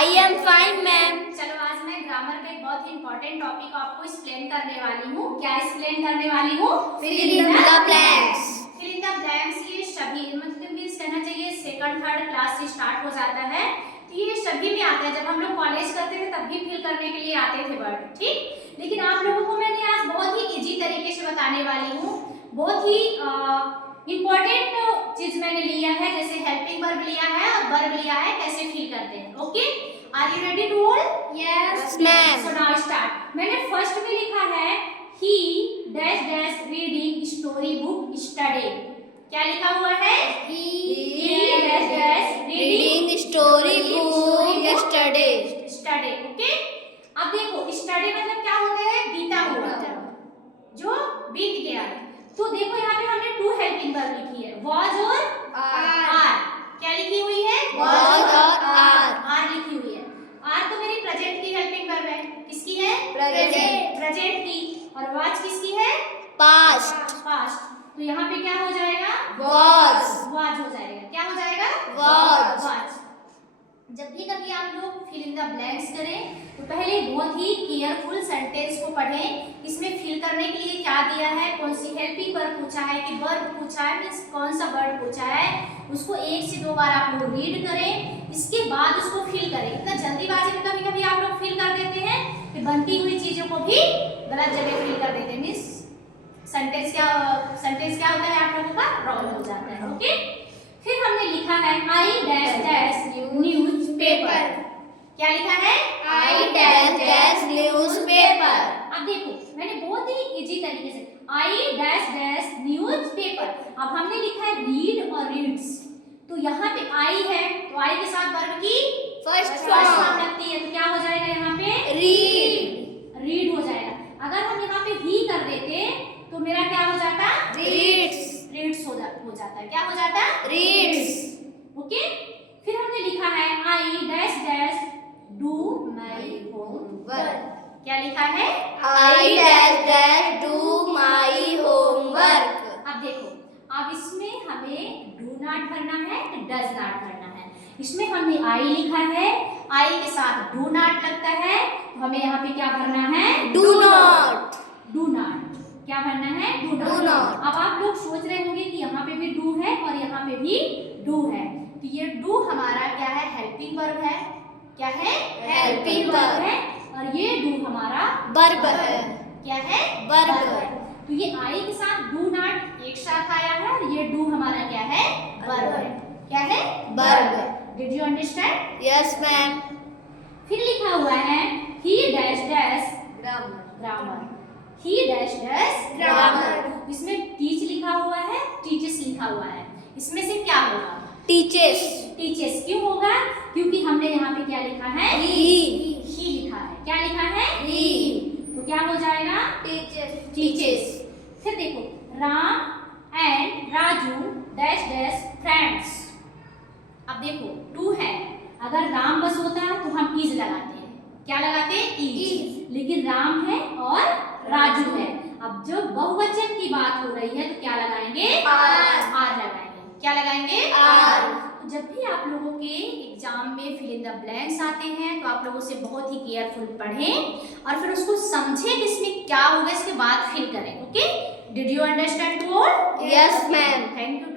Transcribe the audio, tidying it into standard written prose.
I am fine ma'am. चलो आज मैं ग्रामर का एक बहुत ही इंपॉर्टेंट टॉपिक आपको एक्सप्लेन करने वाली हूँ। क्या एक्सप्लेन करने वाली हूँ? Fill in the blanks। Fill in the blanks ये सभी मतलब मींस कहना चाहिए सेकंड थर्ड क्लास से स्टार्ट हो जाता है, तो ये सभी में आता है। जब हम लोग कॉलेज करते थे तब भी फिल करने के लिए आते थे वर्ड, ठीक। लेकिन आप लोगों को मैंने आज बहुत ही इजी तरीके से बताने वाली हूँ। बहुत ही इम्पोर्टेंट चीज मैंने लिया है, जैसे हेल्पिंग वर्ब लिया है और वर्ब लिया है, कैसे फिल करते हैं। Okay, are you ready to all? Yes ma'am. So now start. मैंने फर्स्ट में लिखा है he dash dash reading story book study. क्या लिखा हुआ है? He dash dash reading story book study। Study. Okay, अब देखो स्टडी मतलब क्या होता है? बीता हुआ, जो बीत गया। तो देखो यहाँ पे हमने टू हेल्पिंग वर्ब लिखी है, वाज और आर। क्या लिखी हुई है? Was और are। आर लिखी हुई है। आर तो मेरी प्रेजेंट की हेल्पिंग वर्ब है। किसकी है? प्रेजेंट की। और वाज किसकी है? Past। पास्ट। तो यहाँ पे क्या हो जाएगा? Was। वाज हो जाएगा। क्या हो जाएगा? Was। वाज। जब भी कभी आप लोग फिल इन द ब्लैंक्स करें तो पहले बहुत ही केयरफुल सेंटेंस को पढ़ें। इसमें फिल करने के लिए क्या दिया है, कौन सी हेल्पिंग वर्ब पूछा है कि वर्ब पूछा है, मींस कौन सा वर्ड पूछा है, उसको 1 से 2 बार आप लोग रीड करें। इसके बाद उसको फिल करें। इतना जल्दीबाजी में कभी कभी आप लोग फिल कर देते हैं कि बनती हुई चीजों को भी गलत जगह फिल कर देते हैं, मींस सेंटेंस क्या होता है आप लोगों का रॉन्ग हो जाता है। ओके, फिर हमने लिखा है I dash dash news paper. क्या लिखा है? I dash dash newspaper। अब देखो मैंने बहुत ही इजी तरीके से I dash dash news paper. अब हमने लिखा है रीड और रीड्स, तो यहाँ पे आई है तो आई के साथ वर्ब की First फर्स्ट form। फॉर्म लगती है, तो क्या हो जाएगा यहाँ पे? Read। रीड हो जाएगा। अगर हम यहाँ पे ही कर देते तो मेरा क्या हो जाता? Reads। रीड्स हो जाता है। क्या हो जाता? Reads। ओके, फिर हमने लिखा है I dash dash do my homework. क्या लिखा है? I dash dash do my homework। अब देखो, अब इसमें हमें डू नॉट भरना है कि डज नॉट भरना है। इसमें हमने आई लिखा है, आई के साथ डू नॉट लगता है, तो हमें यहाँ पे क्या भरना है? Do not। Do not. क्या भरना है? Do Do not. not। अब आप लोग सोच रहे होंगे कि यहाँ पे भी डू है और यहाँ पे भी डू है, तो ये डू हमारा क्या है? हेल्पिंग वर्ब है। क्या है? Helping verb है। और ये डू हमारा Verb है। क्या है? Verb verb है। है। तो ये आई के साथ डू नॉट एक साथ आया है और ये डू हमारा क्या है? वर्ब है। क्या है? Verb। Did you understand? Yes ma'am। फिर लिखा हुआ है he dash dash Grammar। Grammar. He dash dash Grammar। इसमें टीच लिखा हुआ है, टीचर्स लिखा हुआ है। इसमें से क्या होगा? Teaches। टीचर्स। क्यों होगा? क्योंकि हमने यहाँ पे क्या लिखा है? He। ही लिखा है। क्या लिखा है? He। तो क्या हो जाएगा? Teaches। टीचर्स। फिर देखो Ram and Raju dash dash friends. अब देखो टू है, अगर राम बस होता है तो हम इज लगाते हैं। क्या लगाते हैं? इज। लेकिन राम है और राजू है। अब जब बहुवचन की बात हो रही है तो क्या लगाएंगे? आर लगाएंगे। क्या लगाएंगे? आर। तो जब भी आप लोगों के एग्जाम में फिल इन द ब्लैंक्स आते हैं तो आप लोगों से बहुत ही केयरफुल पढ़ें और फिर उसको समझें कि इसमें क्या होगा, इसके बाद फिल करें। Okay, did you understand to all? Yes ma'am। Thank you.